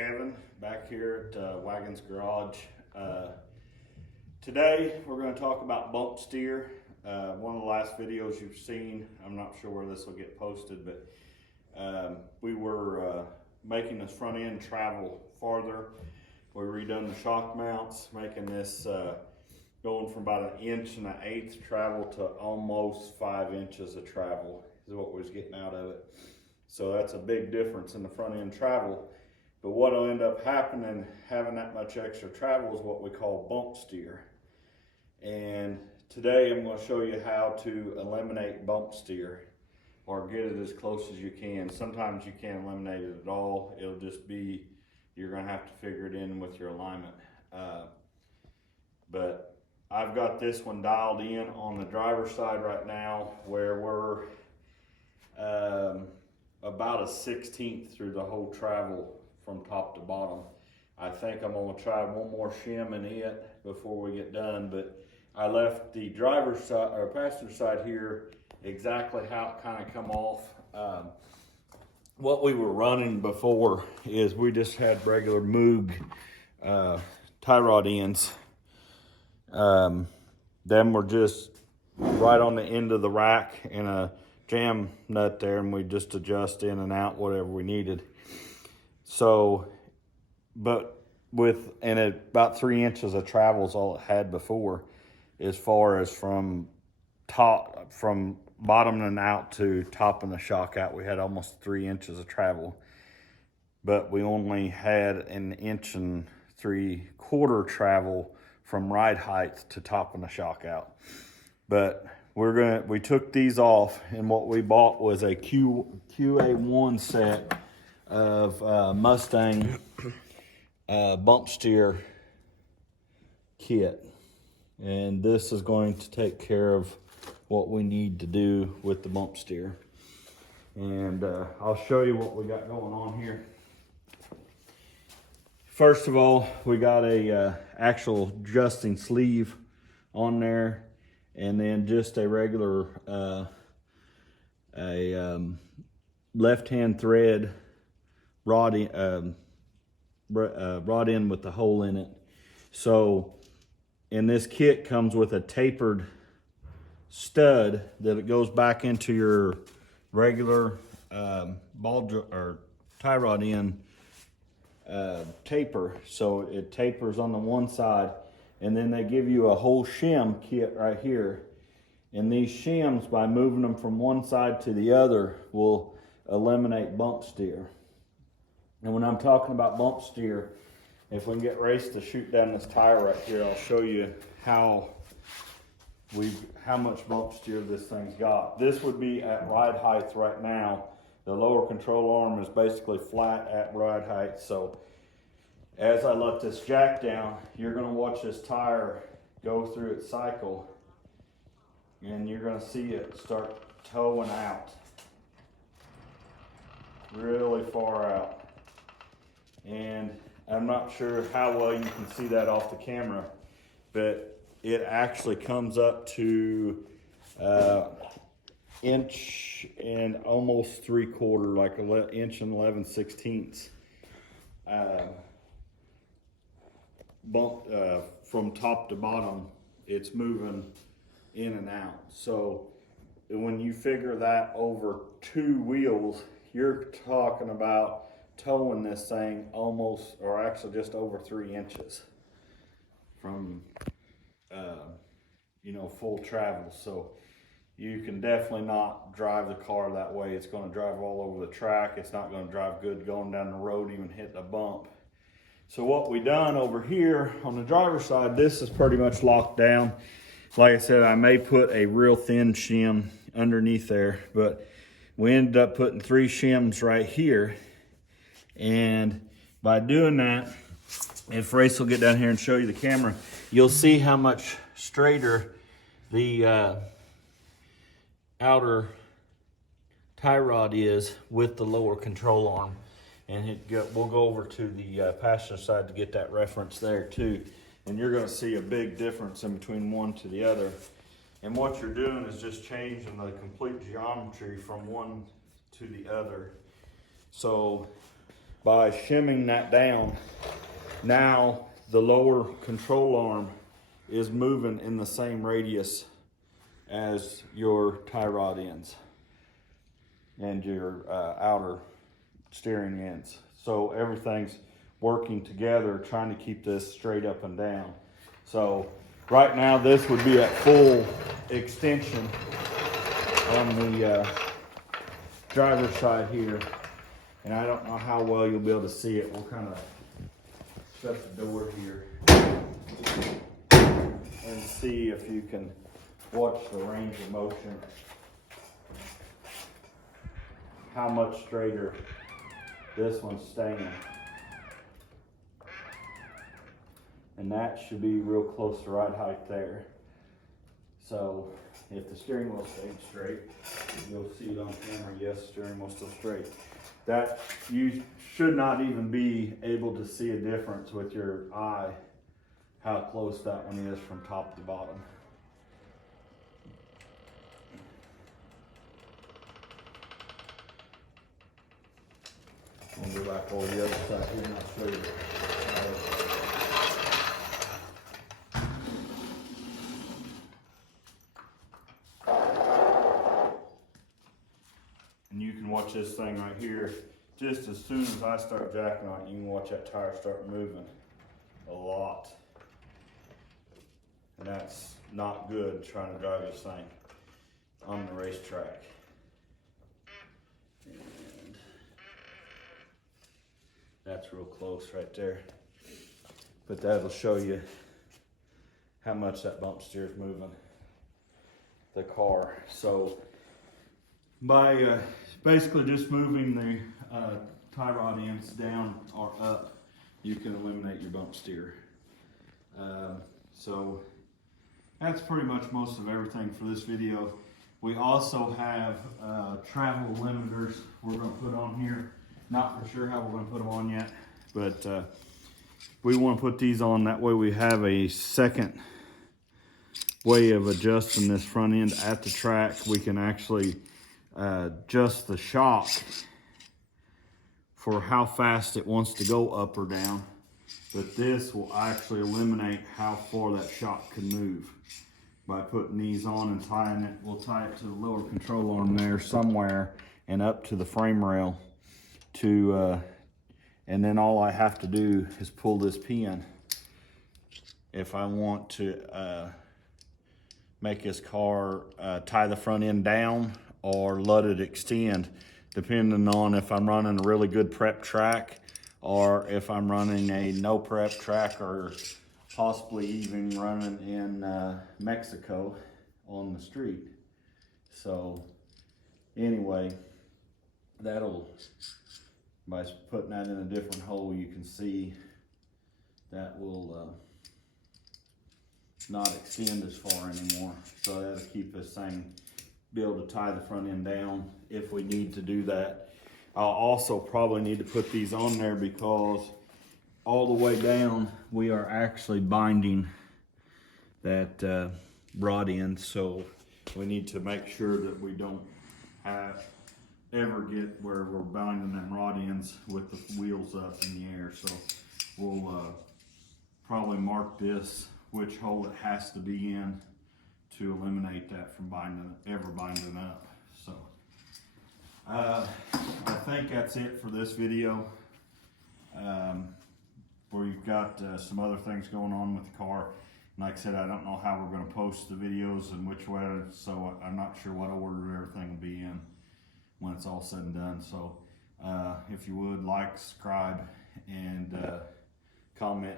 Kevin back here at Wagons Garage. Today we're going to talk about bump steer. One of the last videos you've seen, I'm not sure where this will get posted, but we were making this front end travel farther. We redone the shock mounts, making this going from about 1.125 travel to almost 5 inches of travel is what we was getting out of it. So that's a big difference in the front end travel. But what will end up happening, having that much extra travel, is what we call bump steer. And today I'm going to show you how to eliminate bump steer, or get it as close as you can. Sometimes you can't eliminate it at all. It'll just be, you're going to have to figure it in with your alignment. But I've got this one dialed in on the driver's side right now, where we're about a 1/16 through the whole travel from top to bottom. I think I'm going to try one more shim in it before we get done, but I left the driver's side or passenger side here exactly how it kind of come off. What we were running before is we just had regular Moog tie rod ends. Them were just right on the end of the rack and a jam nut there, and we just adjust in and out whatever we needed. So, but about 3 inches of travel is all it had before, as far as from bottoming out to topping the shock out. We had almost 3 inches of travel, but we only had 1 3/4 inches travel from ride height to topping the shock out. But we took these off, and what we bought was a QA1 set of Mustang bump steer kit. And this is going to take care of what we need to do with the bump steer. And I'll show you what we got going on here. First of all, we got a actual adjusting sleeve on there, and then just a regular left-hand thread rod in with the hole in it. So, and this kit comes with a tapered stud that it goes back into your regular or tie rod end taper. So it tapers on the one side, and then they give you a whole shim kit right here. And these shims, by moving them from one side to the other, will eliminate bump steer. And when I'm talking about bump steer, if we can get Race to shoot down this tire right here, I'll show you how much bump steer this thing's got. This would be at ride height right now. The lower control arm is basically flat at ride height. So as I let this jack down, you're going to watch this tire go through its cycle, and you're going to see it start towing out really far out. And I'm not sure how well you can see that off the camera, but it actually comes up to 1 almost 3/4 inches, like 1 11/16 bump from top to bottom. It's moving in and out. So when you figure that over 2 wheels, you're talking about towing this thing almost, or actually just over 3 inches from full travel. So you can definitely not drive the car that way. It's going to drive all over the track. It's not going to drive good going down the road, even hitting a bump. So what we done over here on the driver's side, this is pretty much locked down. Like I said, I may put a real thin shim underneath there, but we ended up putting 3 shims right here. And by doing that, if Race will get down here and show you the camera, you'll see how much straighter the outer tie rod is with the lower control arm. And we'll go over to the passenger side to get that reference there too. And you're going to see a big difference in between one to the other. And what you're doing is just changing the complete geometry from one to the other. So by shimming that down, now the lower control arm is moving in the same radius as your tie rod ends and your outer steering ends. So everything's working together, trying to keep this straight up and down. So right now this would be at full extension on the driver's side here. And I don't know how well you'll be able to see it. We'll kind of shut the door here and see if you can watch the range of motion. How much straighter this one's staying. And that should be real close to ride height there. So if the steering wheel stayed straight, you'll see it on camera. Yes, steering wheel's still straight. That you should not even be able to see a difference with your eye, how close that one is from top to bottom. I'll go back over the other side here and I'll show you. And you can watch this thing right here. Just as soon as I start jacking on it, you can watch that tire start moving a lot. And that's not good trying to drive this thing on the racetrack. And that's real close right there. But that'll show you how much that bump steer is moving the car. So by basically just moving the tie rod ends down or up, you can eliminate your bump steer. So that's pretty much most of everything for this video. We also have travel limiters we're going to put on here. Not for sure how we're going to put them on yet, but we want to put these on. That way we have a second way of adjusting this front end at the track. We can actually adjust the shock for how fast it wants to go up or down, but this will actually eliminate how far that shock can move. By putting these on and tying it, we'll tie it to the lower control arm there somewhere and up to the frame rail to and then all I have to do is pull this pin if I want to make this car tie the front end down or let it extend, depending on if I'm running a really good prep track or if I'm running a no prep track or possibly even running in Mexico on the street. So anyway, that'll, by putting that in a different hole, you can see that will not extend as far anymore. So that'll keep this thing, be able to tie the front end down if we need to do that. I'll also probably need to put these on there because all the way down we are actually binding that rod end, so we need to make sure that we don't ever get where we're binding them rod ends with the wheels up in the air. So we'll probably mark this which hole it has to be in to eliminate that from ever binding up. So I think that's it for this video. We've got some other things going on with the car. Like I said, I don't know how we're going to post the videos and which way, so I'm not sure what order everything will be in when it's all said and done. So if you would, like, subscribe, and comment